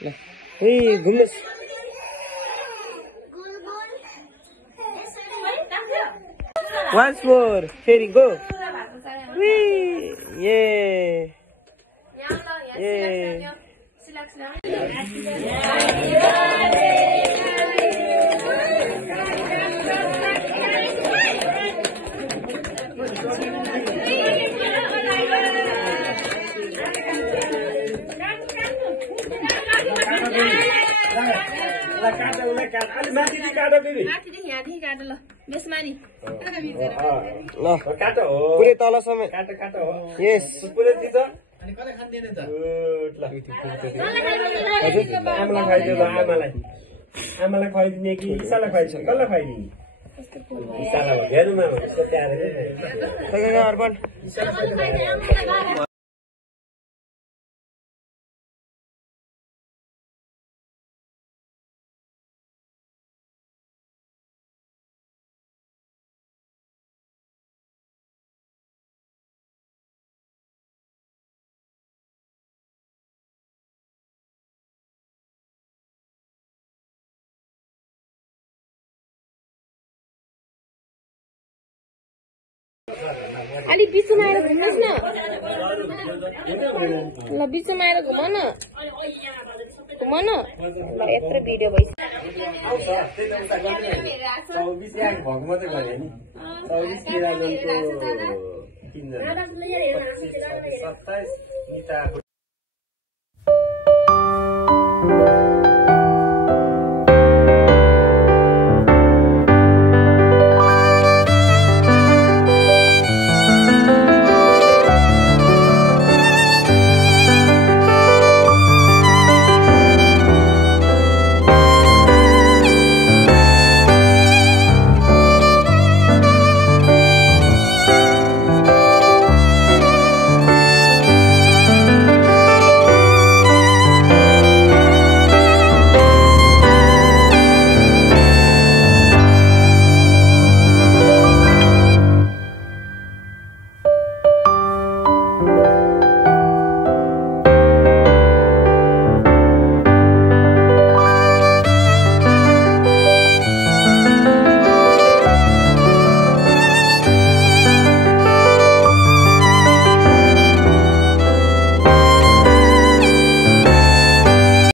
ल ए घुम्नुस् once more फेरि go ये पुरै तलसम्म यस आमालाई खुवाइदिने कि ईसालाई खुवाइदिने कसलाई खुवाइदिने ईसालाई हो हेर्नुमा अर्पण अलि बिचमा आएर घुम्नुहोस् न ल बिचमा आएर घुम न यत्रो भिडियो भइसक्यो